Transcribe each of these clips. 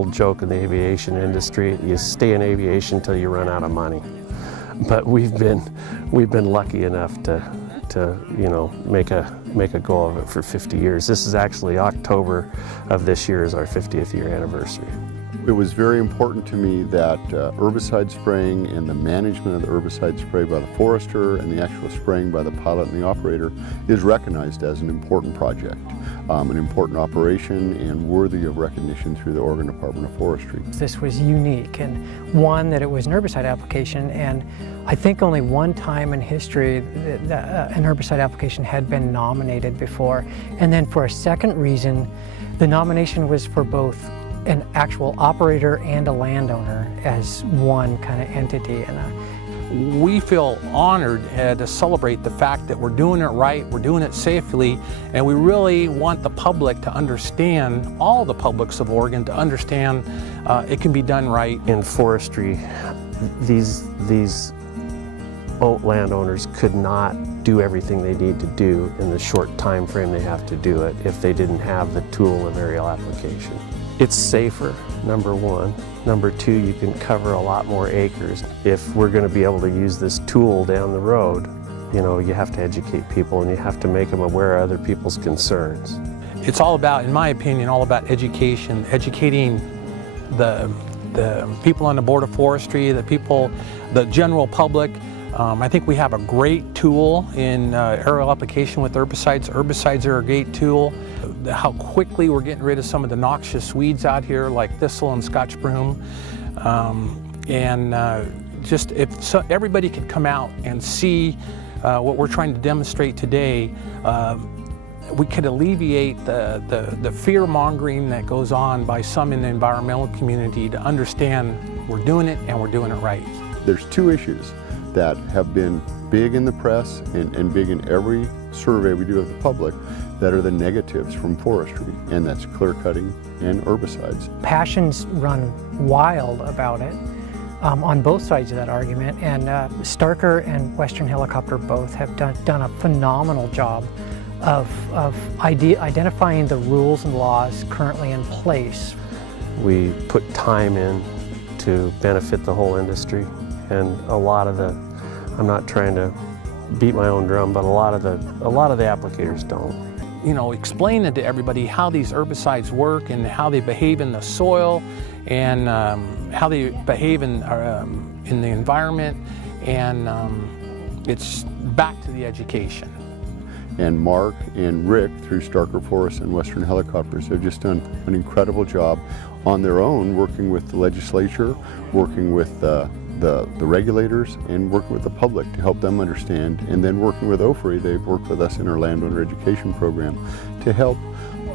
old joke in the aviation industry, you stay in aviation until you run out of money. But we've been lucky enough to you know, make a go of it for 50 years. This is actually October of this year is our 50th year anniversary. It was very important to me that herbicide spraying and the management of the herbicide spray by the forester and the actual spraying by the pilot and the operator is recognized as an important project, an important operation, and worthy of recognition through the Oregon Department of Forestry. This was unique, and one, that it was an herbicide application, and I think only one time in history that an herbicide application had been nominated before. And then for a second reason, the nomination was for both an actual operator and a landowner as one kind of entity. And we feel honored to celebrate the fact that we're doing it right, we're doing it safely, and we really want the public to understand, all the publics of Oregon to understand it can be done right. In forestry, these landowners could not do everything they need to do in the short time frame they have to do it if they didn't have the tool of aerial application. It's safer, number one. Number two, you can cover a lot more acres. If we're going to be able to use this tool down the road, you know, you have to educate people and you have to make them aware of other people's concerns. It's all about, in my opinion, all about education, educating the people on the Board of Forestry, the people, the general public. I think we have a great tool in aerial application with herbicides. Herbicides are a great tool. How quickly we're getting rid of some of the noxious weeds out here like thistle and Scotch broom. Just if everybody could come out and see what we're trying to demonstrate today, we could alleviate the fear-mongering that goes on by some in the environmental community to understand we're doing it and we're doing it right. There's two issues that have been big in the press and big in every survey we do of the public that are the negatives from forestry, and that's clear cutting and herbicides. passions run wild about it on both sides of that argument, and Starker and Western Helicopter both have done a phenomenal job of identifying the rules and laws currently in place. We put time in to benefit the whole industry, and a lot of the, I'm not trying to beat my own drum, but a lot of the applicators don't. You know, explaining to everybody how these herbicides work and how they behave in the soil and how they behave in the environment, and it's back to the education. And Mark and Rick, through Starker Forests and Western Helicopters, have just done an incredible job on their own, working with the legislature, working with the regulators, and working with the public to help them understand. And then working with OFRI, they've worked with us in our landowner education program to help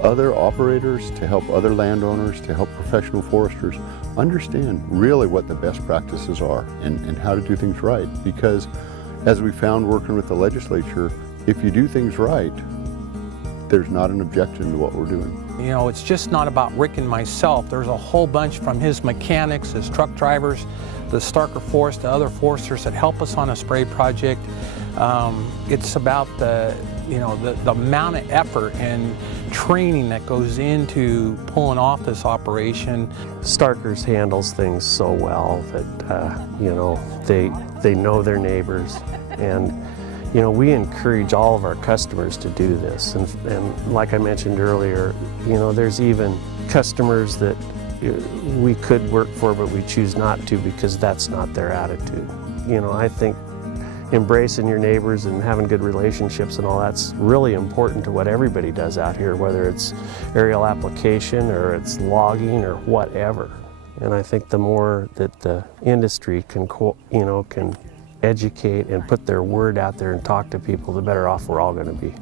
other operators, to help other landowners, to help professional foresters understand really what the best practices are and how to do things right. Because as we found working with the legislature, if you do things right, there's not an objection to what we're doing. You know, it's just not about Rick and myself. There's a whole bunch from his mechanics, his truck drivers, the Starker Forest, the other foresters that help us on a spray project. It's about the amount of effort and training that goes into pulling off this operation. Starkers handles things so well that they know their neighbors, and we encourage all of our customers to do this. And like I mentioned earlier, there's even customers that we could work for, but we choose not to because that's not their attitude. I think embracing your neighbors and having good relationships and all that's really important to what everybody does out here, whether it's aerial application or it's logging or whatever. And I think the more that the industry can educate and put their word out there and talk to people, the better off we're all going to be.